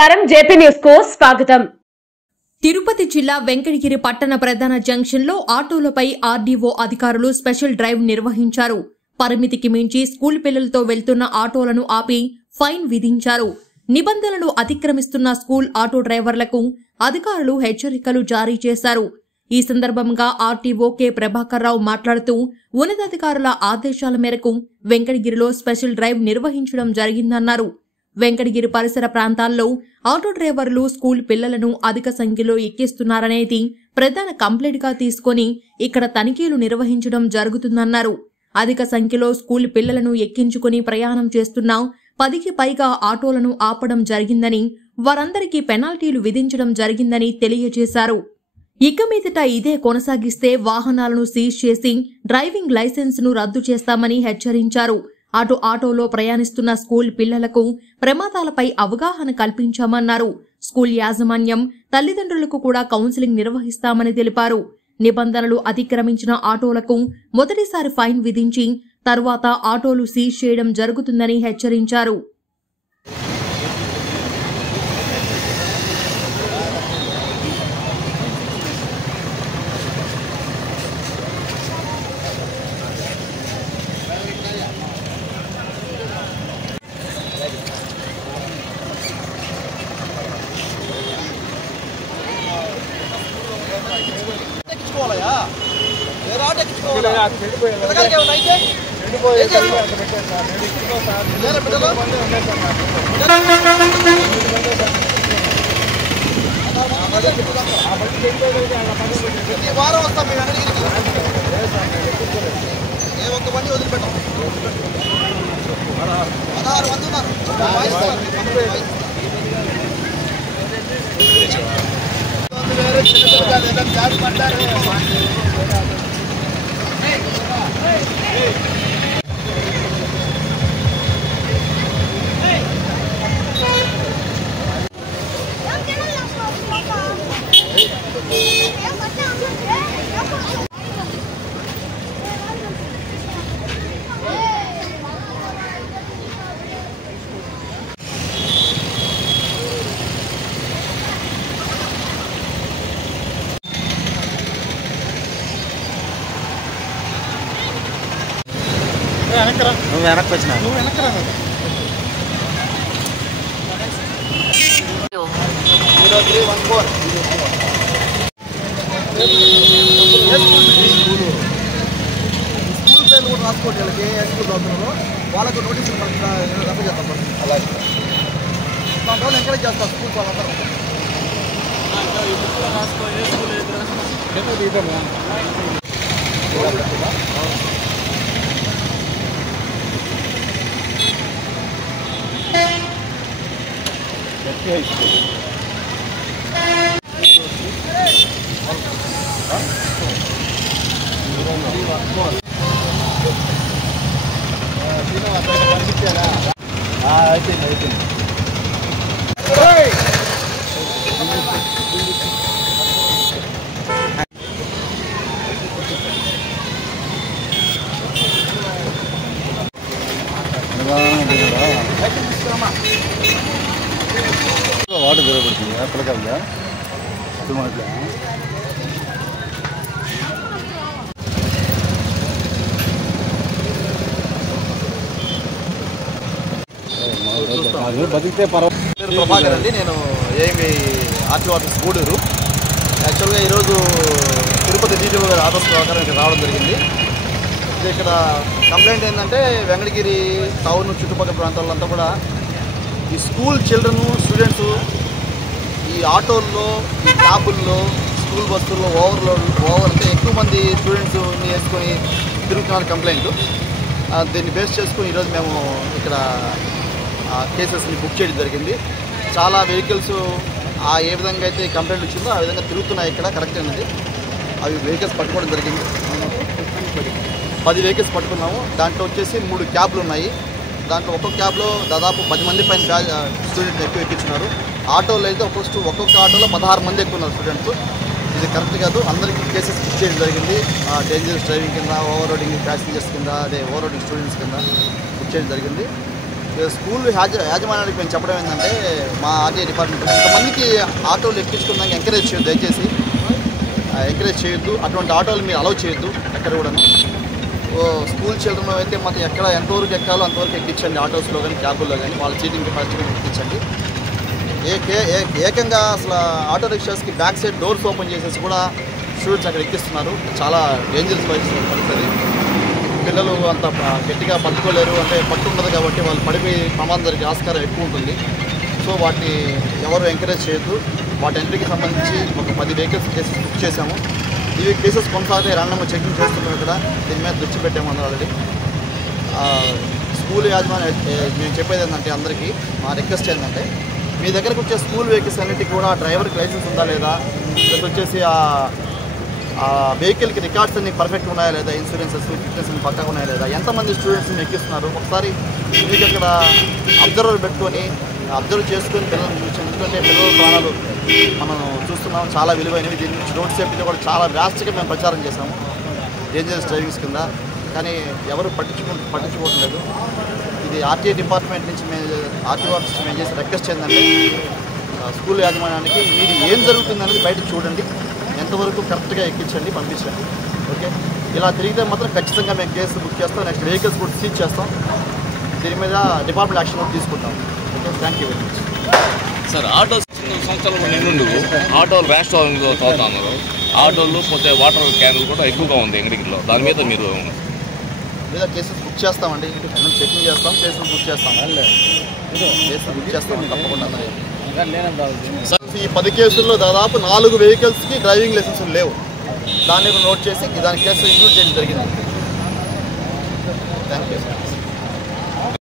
నమస్కారం JP news కు స్వాగతం. తిరుపతి జిల్లా వెంకటగిరి పట్టణ ప్రధాన జంక్షన్లో ఆటోలపై ఆర్డీఓ అధికారులు స్పెషల్ డ్రైవ్ నిర్వహించారు. పరిమితికి మించి స్కూల్ పిల్లలతో వెళ్తున్న ఆటోలను ఆపి ఫైన్ విధించారు. నిబంధనలు అతిక్రమిస్తున్న స్కూల్ ఆటో డ్రైవర్లకు అధికారులు హెచ్చరికలు జారీ చేశారు. ఈ సందర్భంగా ఆర్టీఓ కె ప్రభాకర్ రావు మాట్లాడుతూ ఉన్నతాధికారుల ఆదేశాల మేరకు వెంకటగిరిలో స్పెషల్ డ్రైవ్ నిర్వహించడం జరిగిందన్నారు. వెంకటగిరి పరిసర ప్రాంతాల్లో ఆటో డ్రైవర్లు స్కూల్ పిల్లలను అధిక సంఖ్యలో ఎక్కిస్తున్నారనేది ప్రధాన కంప్లైంట్ గా తీసుకుని ఇక్కడ తనిఖీలు నిర్వహించడం జరుగుతుందన్నారు. అధిక సంఖ్యలో స్కూల్ పిల్లలను ఎక్కించుకుని ప్రయాణం చేస్తున్న 10కి పైగా ఆటోలను ఆపడం జరిగిందని, వారందరికీ పెనాల్టీలు విధించడం జరిగిందని తెలియజేశారు. ఇక మీదట ఇదే కొనసాగిస్తే వాహనాలను సీజ్ చేసి డ్రైవింగ్ లైసెన్స్ ను రద్దు చేస్తామని హెచ్చరించారు. అటు ఆటోలో ప్రయాణిస్తున్న స్కూల్ పిల్లలకు ప్రమాదాలపై అవగాహన కల్పించామన్నారు. స్కూల్ యాజమాన్యం తల్లిదండ్రులకు కూడా కౌన్సిలింగ్ నిర్వహిస్తామని తెలిపారు. నిబంధనలు అతిక్రమించిన ఆటోలకు మొదటిసారి ఫైన్ విధించి తర్వాత ఆటోలు సీజ్ చేయడం జరుగుతుందని హెచ్చరించారు. వారం వస్తాం మేము వెంకటగిరికి. ఏ ఒక్క బండి వదిలిపెట్టాం. 16 మంది ఉన్నారు. నువ్వు వెనక్కి వచ్చినా 0314 స్కూల్ పేర్లు కూడా రాసుకోండి. వాళ్ళకి ఏ స్కూల్ అవుతున్నారో వాళ్ళకు నోటీసులు రద్దు చేస్తాం. అలాగే మా వాళ్ళు ఎంకరేజ్ చేస్తారు. స్కూల్ వాళ్ళందరూ అయిపోయింది. వాటర్ దొరకబడుతుంది పిల్లకాయలుగా అసలు మనకి బతికితే పేరు ప్రభాకర్ అండి. నేను ఏమి ఆర్టీఓ ఆఫీస్ గూడూరు. యాక్చువల్గా ఈరోజు తిరుపతి డీటీఓ గారి ఆదేశ ప్రకారం ఇక్కడ రావడం జరిగింది. ఇక్కడ కంప్లైంట్ ఏంటంటే వెంకటగిరి టౌన్ చుట్టుపక్కల ప్రాంతాలంతా కూడా ఈ స్కూల్ చిల్డ్రన్ స్టూడెంట్స్ ఈ ఆటోల్లో, ఈ క్యాబుల్లో, స్కూల్ బస్సుల్లో ఓవర్ అంటే ఎక్కువ మంది స్టూడెంట్స్ని వేసుకొని తిరుగుతున్నారు కంప్లైంట్. దీన్ని బేస్ చేసుకుని ఈరోజు మేము ఇక్కడ కేసెస్ని బుక్ చేయడం జరిగింది. చాలా వెహికల్స్ ఏ విధంగా అయితే కంప్లైంట్ వచ్చిందో ఆ విధంగా తిరుగుతున్నాయి. ఇక్కడ కరెక్ట్ అనేది అవి వెహికల్స్ పట్టుకోవడం జరిగింది. 10 వెహికల్స్ పట్టుకున్నాము. దాంట్లో వచ్చేసి 3 క్యాబ్లు ఉన్నాయి. దాంట్లో ఒక్కొక్క క్యాబ్లో దాదాపు 10 మంది పైన స్టూడెంట్స్ ఎక్కువ ఎక్కించున్నారు. ఆటోలో అయితే ఒక్కొక్క ఆటోలో 16 మంది ఎక్కువ ఉన్నారు స్టూడెంట్స్. ఇది కరెక్ట్ కాదు. అందరికీ కేసెస్ బుక్ చేయడం జరిగింది. డేంజరస్ డ్రైవింగ్ కింద, ఓవర్ రోడింగ్ ప్యాసింజర్స్ కింద, అదే ఓవర్ రోడింగ్ స్టూడెంట్స్ కింద బుక్ చేయడం జరిగింది. స్కూల్ యాజమాన్యానికి మేము చెప్పడం ఏంటంటే మా ఆర్టీఏ డిపార్ట్మెంట్ కొంతమందికి ఆటోలు ఎక్కించుకున్నాక ఎంకరేజ్ చేయొద్దు, దయచేసి ఎంకరేజ్ చేయొద్దు. అటువంటి ఆటోలు మీరు అలౌ చేయొద్దు ఎక్కడ కూడాను. స్కూల్ చిల్డ్రన్ అయితే మాత్రం ఎక్కడ ఎంతవరకు ఎక్కాలో అంతవరకు ఎక్కించండి, ఆటోస్లో కానీ క్యాబుల్లో కానీ వాళ్ళ చీటింగ్ కెపాసిటీ ఎక్కించండి. ఏకంగా అసలు ఆటో రిక్షాస్కి బ్యాక్ సైడ్ డోర్స్ ఓపెన్ చేసేసి కూడా స్టూడెంట్స్ అక్కడ ఎక్కిస్తున్నారు. చాలా డేంజరస్ పరిస్థితి. పిల్లలు అంత గట్టిగా పట్టుకోలేరు, అంటే పట్టు ఉండదు కాబట్టి వాళ్ళు పడిపోయి ప్రమాదం జరిగే ఆస్కారం ఎక్కువ ఉంటుంది. సో వాటిని ఎవరు ఎంకరేజ్ చేయొద్దు. వాటి ఎంట్రీకి సంబంధించి ఒక 10 వెహికల్స్ కేసెస్ బుక్ చేశాము. ఇవి కేసెస్ కొనసాగితే ర్యాండమ్గా చెకింగ్ చేస్తున్నాం. ఇక్కడ దీని మీద దృష్టి పెట్టాము ఆల్రెడీ. స్కూల్ యాజమాన్యం మేము చెప్పేది ఏంటంటే అందరికీ మా రిక్వెస్ట్ ఏంటంటే మీ దగ్గరకు వచ్చే స్కూల్ వెహికల్స్ అన్నిటికీ కూడా డ్రైవర్కి లైసెన్స్ ఉందా లేదా, ప్లస్ వచ్చేసి ఆ వెహికల్కి రికార్డ్స్ అన్ని పర్ఫెక్ట్ ఉన్నాయా లేదా, ఇన్సూరెన్సెస్ ఫిట్నెస్ అన్ని పక్కగా ఉన్నాయా లేదా, ఎంతమంది స్టూడెంట్స్ని ఎక్కిస్తున్నారు ఒకసారి మీకు అక్కడ అబ్జర్వర్ పెట్టుకొని అబ్జర్వ్ చేసుకొని పిల్లలు ఎందుకంటే పిల్లల ప్రాణాలు మనం చూస్తున్నాం చాలా విలువైనవి. దీని నుంచి రోడ్ సేఫ్టీ కూడా చాలా వ్యాస్ట్గా మేము ప్రచారం చేశాము డేంజరస్ డ్రైవింగ్స్ కింద, కానీ ఎవరు పట్టించుకోవడం లేదు. ఇది ఆర్టీఏ డిపార్ట్మెంట్ నుంచి ఆర్టీఓ ఆఫీస్ మేము చేసే రిక్వెస్ట్ ఏంటంటే స్కూల్ యాజమాన్యానికి మీరు ఏం జరుగుతుందనేది బయట చూడండి, ఎంతవరకు కరెక్ట్గా ఎక్కించండి, పంపించండి. ఓకే, ఇలా తిరిగితే మాత్రం ఖచ్చితంగా మేము కేసు బుక్ చేస్తాం. నెక్స్ట్ వెహికల్స్ కూడా సీజ్ చేస్తాం. దీని మీద డిపార్ట్మెంట్ యాక్షన్ కూడా తీసుకుంటాం. Okay, thank you very much. Sir auto సంవత్సరాలు నిండు ఆటోలు ర్యాష్ డ్రైవింగ్ తోతున్నారు. ఆటోలు పోతే వాటర్ క్యాన్లు కూడా ఎక్కువగా ఉంది ఎంగడిగిలో. దాని మీద మీరు కేసెస్ బుక్ చేస్తామండి, చెకింగ్ చేస్తాం, కేసులు బుక్ చేస్తాం. కేసులు బుక్ చేస్తాం తప్పకుండా. ఈ 10 కేసుల్లో దాదాపు 4 వెహికల్స్కి డ్రైవింగ్ లైసెన్స్ లేవు. దాన్ని నోట్ చేసి దాని కేసు ఇంక్లూడ్ చేయడం జరిగింది. Thank you sir.